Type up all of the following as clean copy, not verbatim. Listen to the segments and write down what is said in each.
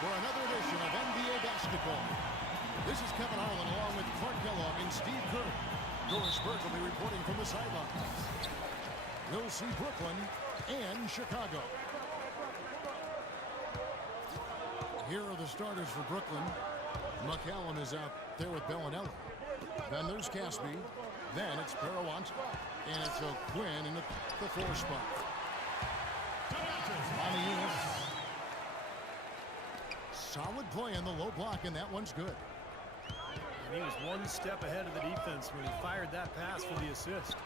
for another edition of NBA basketball. This is Kevin Harlan along with Clark Kellogg and Steve Kerr. Doris Burke will be reporting from the sidelines. We'll see Brooklyn and Chicago. Here are the starters for Brooklyn. McCallum is out there with Bellinelli. Then there's Caspi. Then it's Perawant. And it's O'Quinn in the 4 spot. On the unit. Solid play in the low block, and that one's good. And he was one step ahead of the defense when he fired that pass for the assist.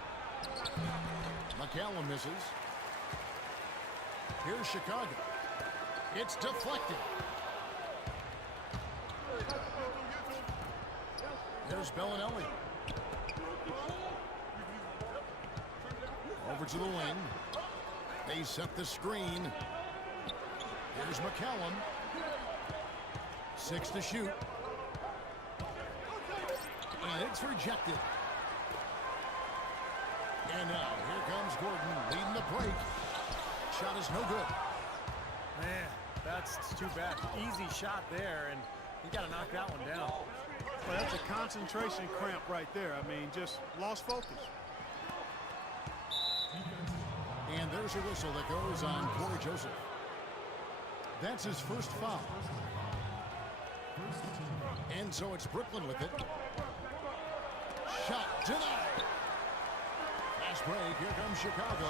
McCallum misses. Here's Chicago. It's deflected. There's Bellinelli. Over to the wing. They set the screen. Here's McCallum. 6 to shoot. And it's rejected. And now, here comes Gordon leading the break. Shot is no good. Man, that's too bad. Easy shot there, and he got to knock that one down. Well, that's a concentration cramp right there. I mean, just lost focus. And there's a whistle that goes on Corey Joseph. That's his first foul. And so it's Brooklyn with it. Shot denied. Fast break. Here comes Chicago.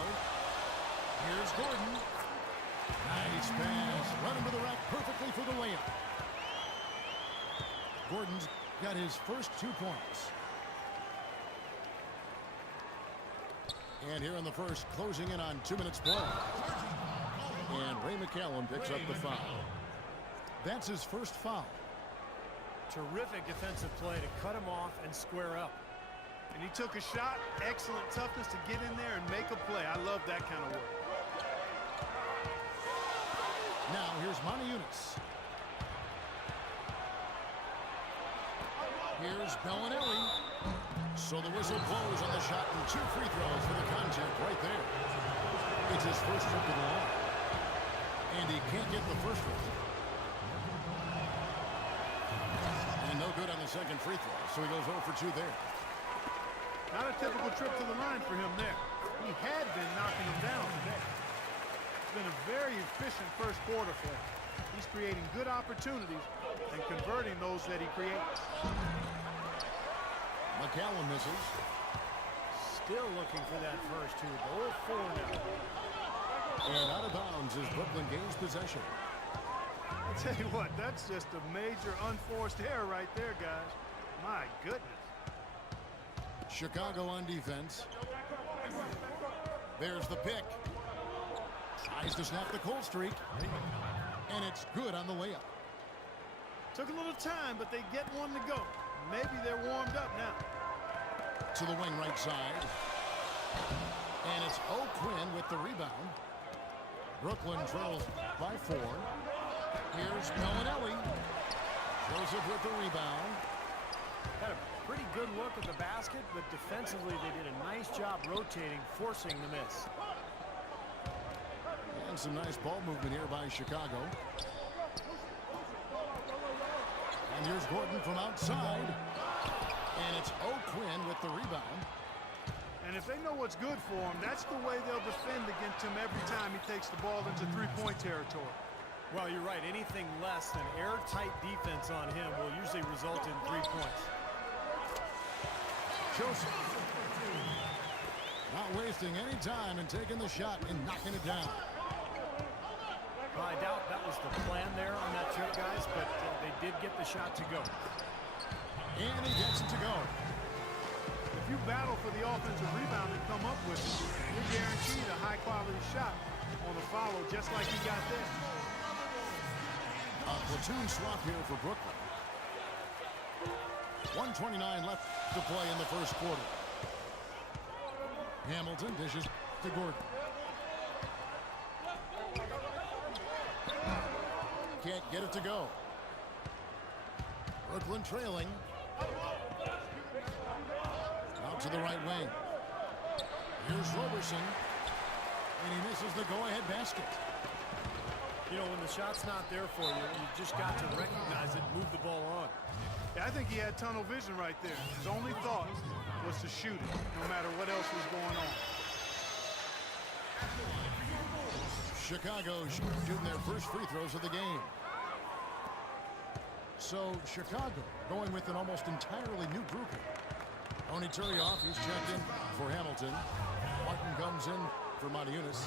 Here's Gordon. Nice pass. Run him to the rack perfectly for the layup. Gordon's got his first 2 points. And here in the first, closing in on 2 minutes play. And Ray McCallum picks up the foul. That's his first foul. Terrific defensive play to cut him off and square up. And he took a shot. Excellent toughness to get in there and make a play. I love that kind of work. Now here's Monty Eunice. Here's Bellinelli. So the whistle blows on the shot and 2 free throws for the contact right there. It's his first trip to the line. And he can't get the first one. And no good on the second free throw, so he goes 0 for 2 there. Not a typical trip to the line for him there. He had been knocking him down today. It's been a very efficient first quarter for him. He's creating good opportunities and converting those that he creates. McCallum misses. Still looking for that first 2. 0-4 now. And out of bounds as Brooklyn gains possession. I'll tell you what, that's just a major unforced error right there, guys. My goodness. Chicago on defense. There's the pick. Tries to snap the cold streak. And it's good on the layup. Took a little time, but they get one to go. Maybe they're warmed up now. To the wing right side. And it's O'Quinn with the rebound. Brooklyn trails by 4. Here's Bellinelli. Joseph with the rebound. Had a pretty good look at the basket, but defensively they did a nice job rotating, forcing the miss. And some nice ball movement here by Chicago. And here's Gordon from outside. And it's O'Quinn with the rebound. And if they know what's good for him, that's the way they'll defend against him every time he takes the ball into 3-point territory. Well, you're right. Anything less than airtight defense on him will usually result in 3 points. Joseph. Not wasting any time and taking the shot and knocking it down. Well, I doubt that was the plan there on that trip, guys, but they did get the shot to go. And he gets it to go. If you battle for the offensive rebound and come up with it, you're guaranteed a high-quality shot on a follow just like he got there. A platoon swap here for Brooklyn. 1:29 left to play in the first quarter. Hamilton dishes to Gordon. Can't get it to go. Brooklyn trailing. Out to the right wing. Here's Roberson. And he misses the go-ahead basket. You know, when the shot's not there for you, you've just got to recognize it, move the ball on. Yeah, I think he had tunnel vision right there. His only thought was to shoot it, no matter what else was going on. Chicago shooting their first free throws of the game. So Chicago going with an almost entirely new group here. Tony Turioff, he's checked in for Hamilton. Martin comes in for Matajunas.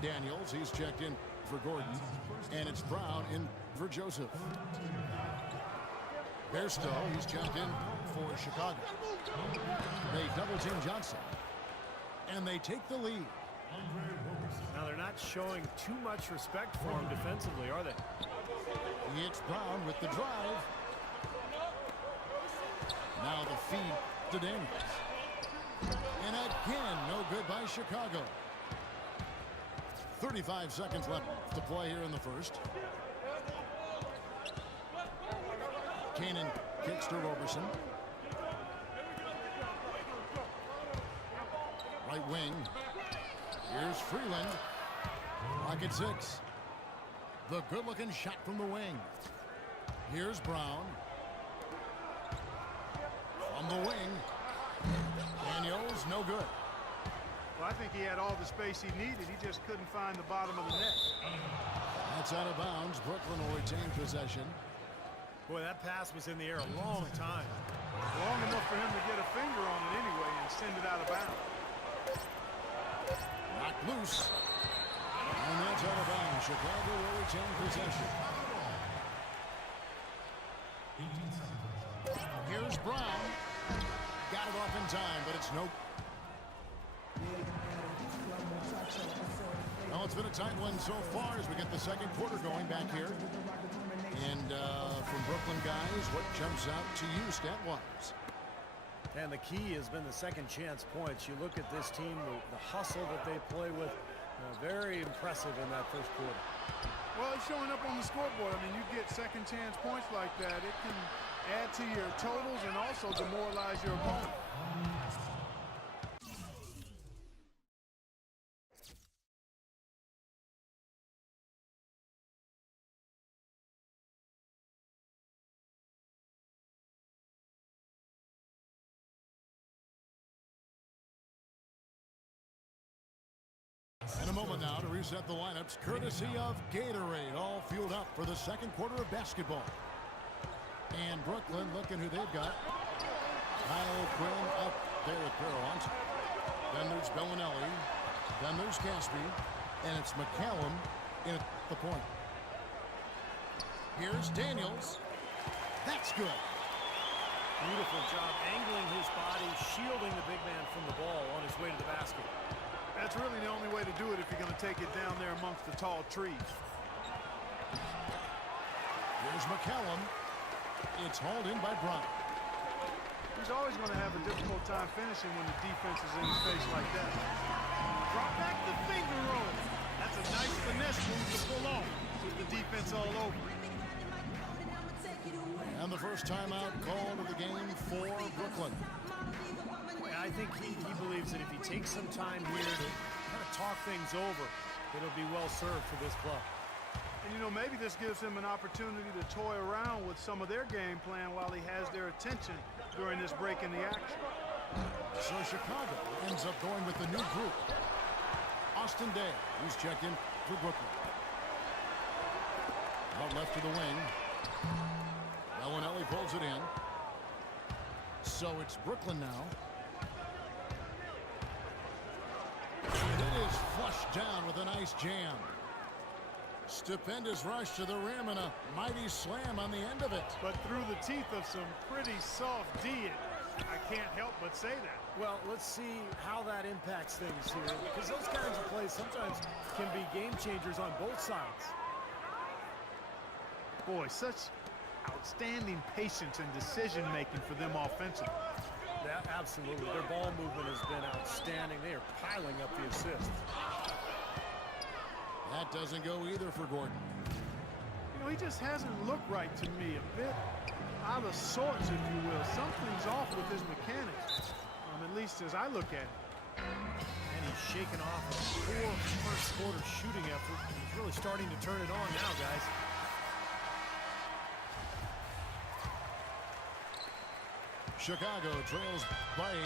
Daniels, he's checked in for Gordon. And it's Brown in for Joseph. Bairstow, he's checked in for Chicago. They double-team Johnson. And they take the lead. Now, they're not showing too much respect for him defensively, are they? It's Brown with the drive. Now the feed to Daniels. And again, no good by Chicago. 35 seconds left to play here in the first. Kanan kicks to Roberson. Right wing. Here's Freeland. Clock at 6. The good-looking shot from the wing. Here's Brown. From the wing. Daniels, no good. Well, I think he had all the space he needed. He just couldn't find the bottom of the net. That's out of bounds. Brooklyn will retain possession. Boy, that pass was in the air a long time. Long enough for him to get a finger on it anyway and send it out of bounds. Knocked loose. And that's out of bounds. Chicago will retain possession. Here's Brown. Got it off in time, but it's no. Well, it's been a tight one so far as we get the second quarter going back here. And from Brooklyn guys, what jumps out to you stat-wise? And the key has been the second chance points. You look at this team, the hustle that they play with, very impressive in that first quarter. Well, it's showing up on the scoreboard. I mean, you get second chance points like that. It can add to your totals and also demoralize your opponent. In a moment now to reset the lineups, courtesy of Gatorade, all fueled up for the second quarter of basketball. And Brooklyn looking who they've got. Kyle Quinn up there with Parent. Then there's Bellinelli. Then there's Caspi. And it's McCallum in at the point. Here's Daniels. That's good. Beautiful job angling his body, shielding the big man from the ball on his way to the basket. That's really the only way to do it if you're going to take it down there amongst the tall trees. Here's McCallum. It's hauled in by Brown. He's always going to have a difficult time finishing when the defense is in his face like that. Drop back the finger roll. That's a nice finesse move to pull off with the defense all over. And the first timeout called of the game for Brooklyn. I think he believes that if he takes some time here to kind of talk things over, it'll be well served for this club. And, you know, maybe this gives him an opportunity to toy around with some of their game plan while he has their attention during this break in the action. So Chicago ends up going with the new group. Austin Dale, who's checked in for Brooklyn. Out left to the wing. Bellinelli pulls it in. So it's Brooklyn now. And it is flushed down with a nice jam. Stupendous rush to the rim and a mighty slam on the end of it. But through the teeth of some pretty soft D, I can't help but say that. Well, let's see how that impacts things here, because those kinds of plays sometimes can be game changers on both sides. Boy, such outstanding patience and decision-making for them offensively. Yeah, absolutely. Their ball movement has been outstanding. They are piling up the assists. That doesn't go either for Gordon. You know, he just hasn't looked right to me. A bit out of sorts, if you will. Something's off with his mechanics, at least as I look at it. And he's shaken off a poor first quarter shooting effort. He's really really starting to turn it on now, guys. Chicago trails by 8.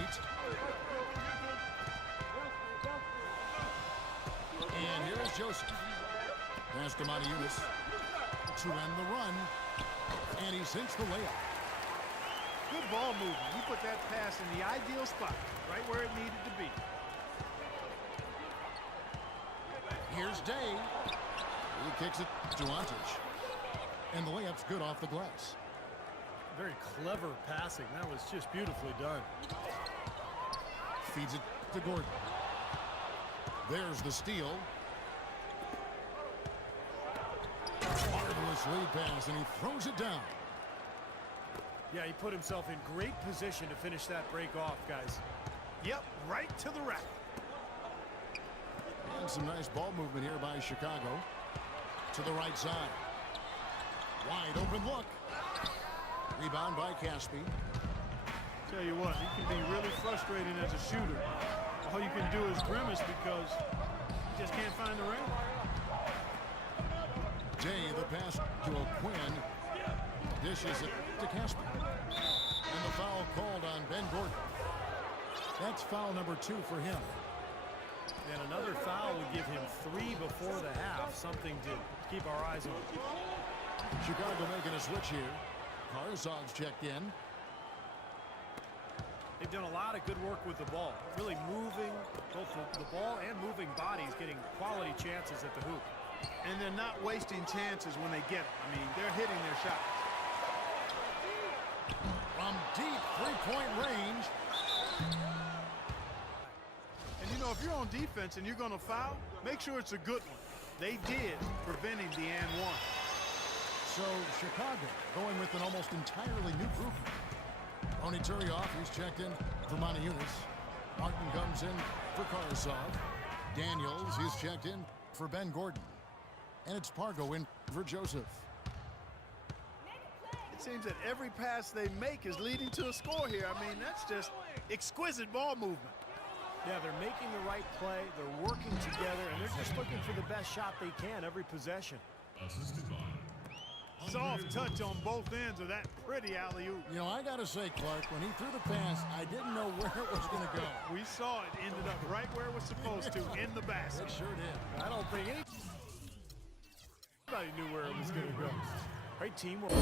And here's Joseph. Pass to Montejunas to end the run. And he sinks the layup. Good ball movement. He put that pass in the ideal spot, right where it needed to be. Here's Day. He kicks it to Antich. And the layup's good off the glass. Very clever passing. That was just beautifully done. Feeds it to Gordon. There's the steal. Marvelous lead pass, and he throws it down. Yeah, he put himself in great position to finish that break off, guys. Yep, right to the rack. And some nice ball movement here by Chicago. To the right side. Wide open look. Rebound by Caspi. Tell you what, he can be really frustrating as a shooter. All you can do is grimace because you just can't find the rim. Day, the pass to O'Quinn. Dishes it to Caspi. And the foul called on Ben Gordon. That's foul number 2 for him. And another foul would give him 3 before the half. Something to keep our eyes on. Chicago making a switch here. Karsov's checked in. They've done a lot of good work with the ball. Really moving both the ball and moving bodies, getting quality chances at the hoop. And they're not wasting chances when they get them. I mean, they're hitting their shots. From deep three-point range. And, you know, if you're on defense and you're going to foul, make sure it's a good one. They did, preventing the and one. So Chicago going with an almost entirely new group. Tony Turioff, he's checked in for Montejunas. Martin comes in for Karsov. Daniels, he's checked in for Ben Gordon. And it's Pargo in for Joseph. It seems that every pass they make is leading to a score here. I mean, that's just exquisite ball movement. Yeah, they're making the right play. They're working together, and they're just looking for the best shot they can every possession. Soft touch on both ends of that pretty alley-oop. You know, I got to say, Clark, when he threw the pass, I didn't know where it was going to go. We saw it ended up right where it was supposed to, in the basket. It sure did. I don't think anybody knew where it was going to go. Great teamwork.